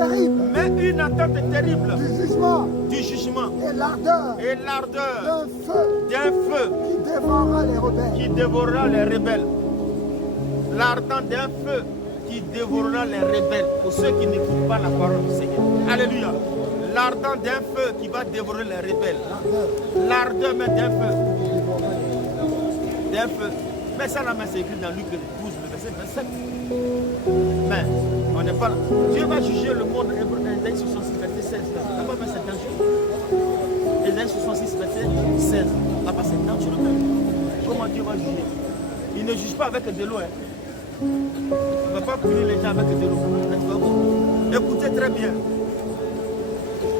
terrible. Mais une attente terrible Du jugement. du jugement Et l'ardeur. et l'ardeur D'un feu. d'un feu Qui dévorera les rebelles. qui dévorera les rebelles. L'ardent d'un feu qui dévorera les rebelles pour ceux qui n'écoutent pas la parole du Seigneur. Alléluia. L'ardent d'un feu qui va dévorer les rebelles. L'ardeur mais d'un feu. D'un feu. Mais ça là, c'est écrit dans Luc 12, le verset 27. Mais on n'est pas là. Dieu va juger le monde hébreu dans Ésaïe 66, verset 16. Là-bas, mais c'est dangereux. Ésaïe 66, verset 16. Là-bas, c'est dangereux. Comment Dieu va juger? Il ne juge pas avec de l'eau. Il ne va pas punir les gens avec de l'eau. Écoutez très bien.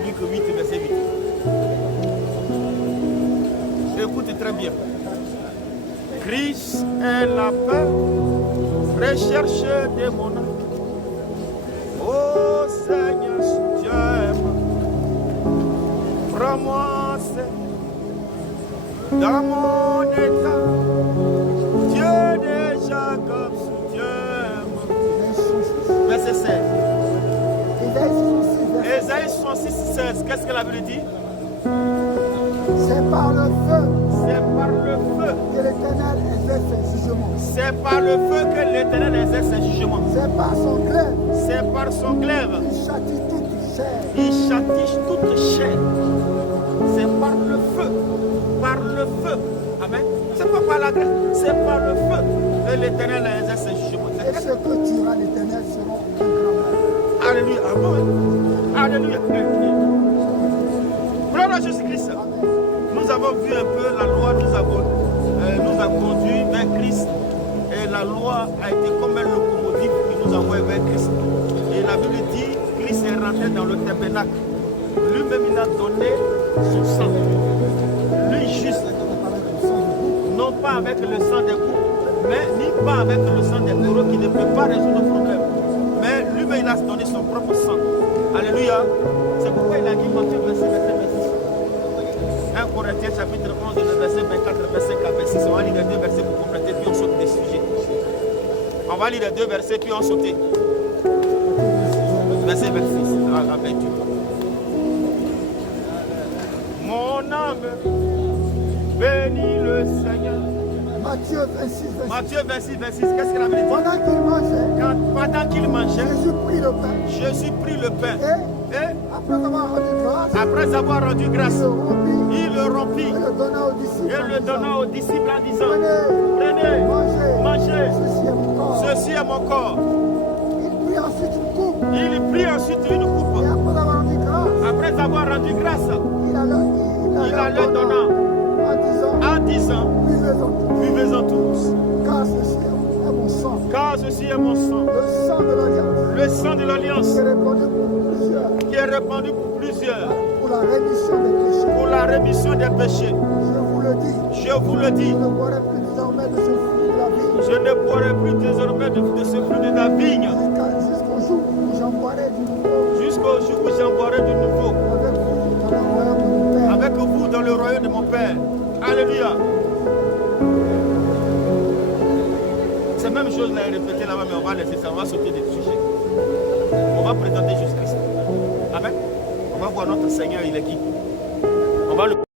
Luc 8, verset 8. Écoutez très bien. Christ est la paix, recherche de mon âme. Oh Seigneur, tu aimes. Prends-moi dans mon état. Dieu de Jacob, tu aimes. Verset 16. Ésaïe 66, 16. Qu'est-ce que la Bible dit? C'est par le feu. C'est par le feu Que l'Éternel exerce ses jugements. C'est par le feu que l'Éternel exerce ses jugements. C'est par son glaive. C'est par son glaive. Il châtie toute chair. Il châtie toute chair. C'est par le feu. Par le feu. Amen. C'est pas par la grâce. C'est par le feu que l'Éternel exerce ses jugements. Et ce que tuera l'Éternel seront un grand mal. Alléluia. Amen. Alléluia. Gloire à Jésus-Christ. Nous avons vu un peu la loi, nous a conduit vers Christ. Et la loi a été comme un locomotive qui nous envoie vers Christ. Et la Bible dit, Christ est rentré dans le tabernacle. Lui-même, il a donné son sang. Lui juste. Non pas avec le sang des boucs, mais ni pas avec le sang des taureaux qui ne peut pas résoudre le problème. Mais lui-même, il a donné son propre sang. Alléluia. C'est pourquoi il a dit, Matthieu 26, verset 26. 1 Corinthiens chapitre 11, le verset 24, le verset 46. On va lire les deux versets pour compléter, puis on saute des sujets. On va lire les deux versets, puis on saute. Verset 26 à 28. Mon âme bénit le Seigneur. Matthieu 26, 26. Matthieu 26, 26. Qu'est-ce que la Bible dit? Pendant qu'il mangeait, Jésus prit le pain. Et après avoir rendu grâce, il le rompit et le donna aux disciples en disant, prenez, mangez, ceci est mon corps. Il prit ensuite une coupe. Après avoir rendu grâce, il la leur donna en disant, buvez-en tous. Car ceci est mon sang. Le sang de l'alliance qui est répandu pour plusieurs. Pour la rémission des péchés. Je vous le dis. Je ne boirai plus désormais de ce fruit de la vigne. Jusqu'au jour où j'en boirai de nouveau. Avec vous dans le royaume de mon Père. Alléluia. C'est la même chose là, répétée là-bas, mais on va laisser ça, on va sauter des sujets. On va présenter Jésus-Christ. Amen. On va voir notre Seigneur, il est qui? On va le